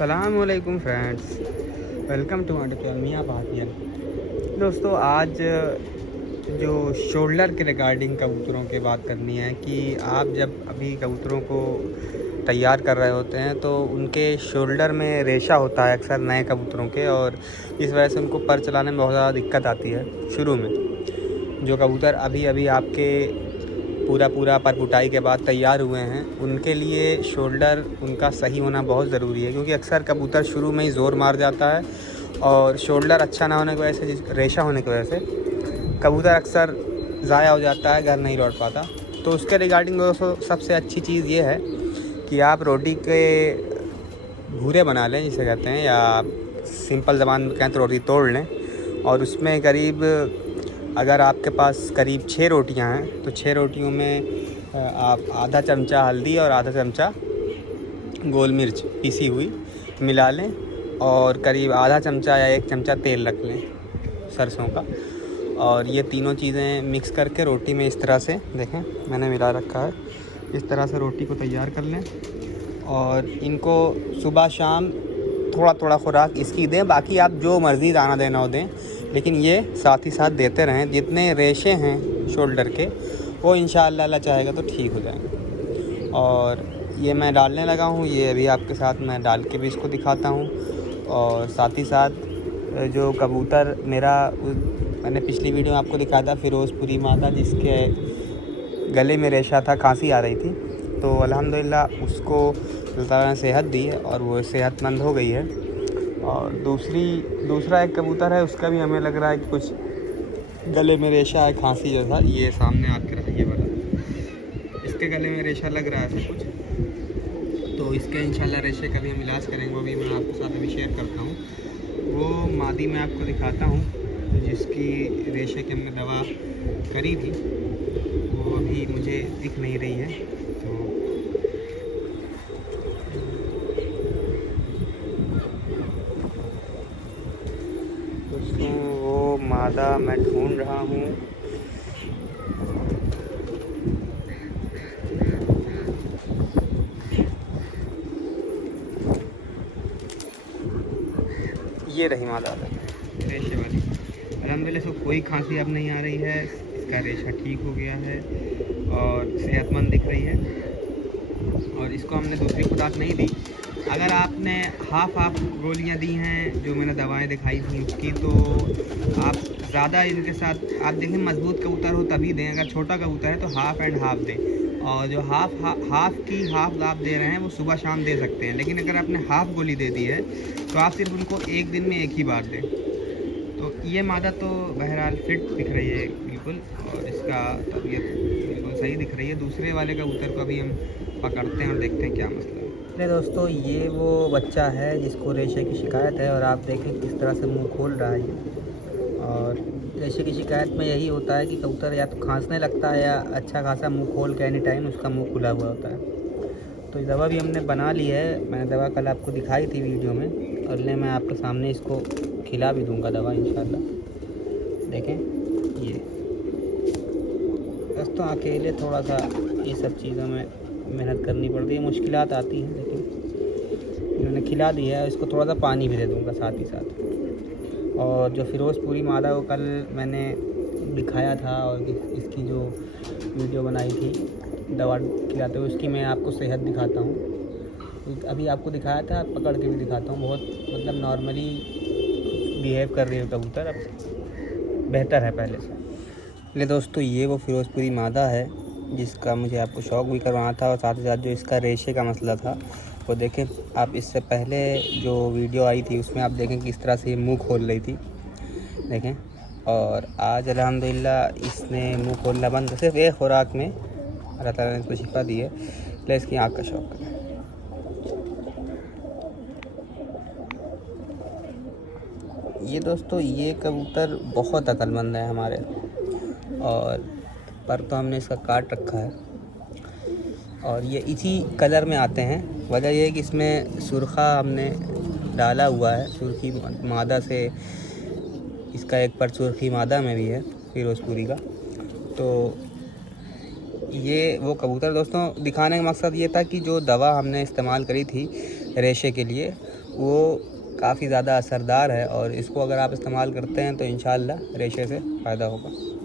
अस्सलामुअलैकुम friends, welcome to my channel Miyan Bhatia. दोस्तों, आज जो शोल्डर के रिगार्डिंग कबूतरों की बात करनी है कि आप जब अभी कबूतरों को तैयार कर रहे होते हैं तो उनके शोल्डर में रेशा होता है अक्सर नए कबूतरों के, और इस वजह से उनको पर चलाने में बहुत ज़्यादा दिक्कत आती है शुरू में। जो कबूतर अभी अभी आपके पूरा परपुटाई के बाद तैयार हुए हैं उनके लिए शोल्डर उनका सही होना बहुत ज़रूरी है, क्योंकि अक्सर कबूतर शुरू में ही ज़ोर मार जाता है और शोल्डर अच्छा ना होने की वजह से, रेशा होने की वजह से कबूतर अक्सर ज़ाया हो जाता है, घर नहीं लौट पाता। तो उसके रिगार्डिंग दोस्तों सबसे अच्छी चीज़ ये है कि आप रोटी के भूरे बना लें जिसे कहते हैं, या सिंपल ज़बान में कहें तो रोटी तोड़ लें, और उसमें करीब अगर आपके पास करीब 6 रोटियां हैं तो 6 रोटियों में आप आधा चमचा हल्दी और आधा चमचा गोल मिर्च पीसी हुई मिला लें, और करीब आधा चमचा या 1 चमचा तेल रख लें सरसों का, और ये तीनों चीज़ें मिक्स करके रोटी में इस तरह से देखें मैंने मिला रखा है, इस तरह से रोटी को तैयार कर लें। और इनको सुबह शाम थोड़ा थोड़ा खुराक इसकी दें, बाकी आप जो मर्ज़ी दाना देना हो दें, लेकिन ये साथ ही साथ देते रहें। जितने रेशे हैं शोल्डर के वो इंशाअल्लाह अल्लाह चाहेगा तो ठीक हो जाएंगे। और ये मैं डालने लगा हूँ, ये अभी आपके साथ मैं डाल के भी इसको दिखाता हूँ। और साथ ही साथ जो कबूतर मेरा मैंने पिछली वीडियो में आपको दिखाया था फ़िरोज़पुरी मादा, जिसके गले में रेशा था, खांसी आ रही थी, तो अल्हम्दुलिल्लाह उसको अल्लाह ताला ने सेहत दी है और वो सेहतमंद हो गई है। और दूसरा एक कबूतर है, उसका भी हमें लग रहा है कि कुछ गले में रेशा है, खांसी जैसा। ये सामने आपके रहा, ये वाला इसके गले में रेशा लग रहा है ऐसा कुछ, तो इसके इंशाल्लाह रेशे का भी हम इलाज करेंगे, वो भी मैं आपके साथ अभी शेयर करता हूँ। वो मादी मैं आपको दिखाता हूँ जिसकी रेशे की हमने दवा करी थी, वो अभी मुझे दिख नहीं रही है। तो दोस्तों वो मादा मैं ढूंढ रहा हूँ। ये रही मादा रेशे वाली। अल्हम्दुलिल्लाह से कोई खांसी अब नहीं आ रही है, इसका रेशा ठीक हो गया है और सेहतमंद दिख रही है। और इसको हमने दूसरी खुराक नहीं दी। अगर आपने हाफ गोलियां दी हैं जो मैंने दवाएं दिखाई थी उसकी, तो आप ज़्यादा इनके साथ आप देखें मजबूत कबूतर हो तभी दें, अगर छोटा कबूतर है तो हाफ़ एंड हाफ़ दें। और जो हाफ़ आप दे रहे हैं वो सुबह शाम दे सकते हैं, लेकिन अगर आपने हाफ़ गोली दे दी है तो आप सिर्फ उनको एक दिन में एक ही बार दें। तो ये मादा तो बहरहाल फिट दिख रही है बिल्कुल, और इसका तबीयत बिल्कुल सही दिख रही है। दूसरे वाले कबूतर को अभी हम पकड़ते हैं और देखते हैं क्या मसला है। अरे दोस्तों, ये वो बच्चा है जिसको रेशे की शिकायत है, और आप देखें किस तरह से मुंह खोल रहा है ये। और रेशे की शिकायत में यही होता है कि कबूतर या तो खांसने लगता है या अच्छा खासा मुंह खोल के एनी टाइम उसका मुंह खुला हुआ होता है। तो ये दवा भी हमने बना ली है, मैंने दवा कल आपको दिखाई थी वीडियो में, और मैं आपके सामने इसको खिला भी दूंगा दवा इंशाल्लाह। देखें ये दोस्तों, अकेले थोड़ा सा ये सब चीज़ों में मेहनत करनी पड़ती है, मुश्किलात आती हैं, लेकिन इन्होंने खिला दी है। इसको थोड़ा सा पानी भी दे दूंगा साथ ही साथ। और जो फ़िरोज़पुरी मादा को कल मैंने दिखाया था और इसकी जो वीडियो बनाई थी दवा खिलाते हुए, उसकी मैं आपको सेहत दिखाता हूँ। अभी आपको दिखाया था, पकड़ के भी दिखाता हूँ। बहुत मतलब नॉर्मली बिहेव कर रही है कबूतर, अब बेहतर है पहले से। ले दोस्तों, ये वो फ़िरोज़पुरी मादा है जिसका मुझे आपको शौक़ भी करवाना था, और साथ ही साथ जो इसका रेशे का मसला था वो देखें आप। इससे पहले जो वीडियो आई थी उसमें आप देखें किस तरह से ये मुंह खोल रही थी, देखें। और आज अल्हम्दुलिल्लाह इसने मुंह खोलना बंद, सिर्फ एक खुराक में अल्लाह ताला ने इसको शिफा दी है। ले इसकी आँख का शौक़ करें। ये दोस्तों, ये कबूतर बहुत अक्लमंद है हमारे, और पर तो हमने इसका काट रखा है, और ये इसी कलर में आते हैं। वजह यह है कि इसमें सुर्खा हमने डाला हुआ है, सुर्खी मादा से इसका एक पर सुर्खी मादा में भी है फ़िरोज़पुरी का। तो ये वो कबूतर दोस्तों, दिखाने का मकसद ये था कि जो दवा हमने इस्तेमाल करी थी रेशे के लिए वो काफ़ी ज़्यादा असरदार है और इसको अगर आप इस्तेमाल करते हैं तो इंशाल्लाह रेशे से फ़ायदा होगा।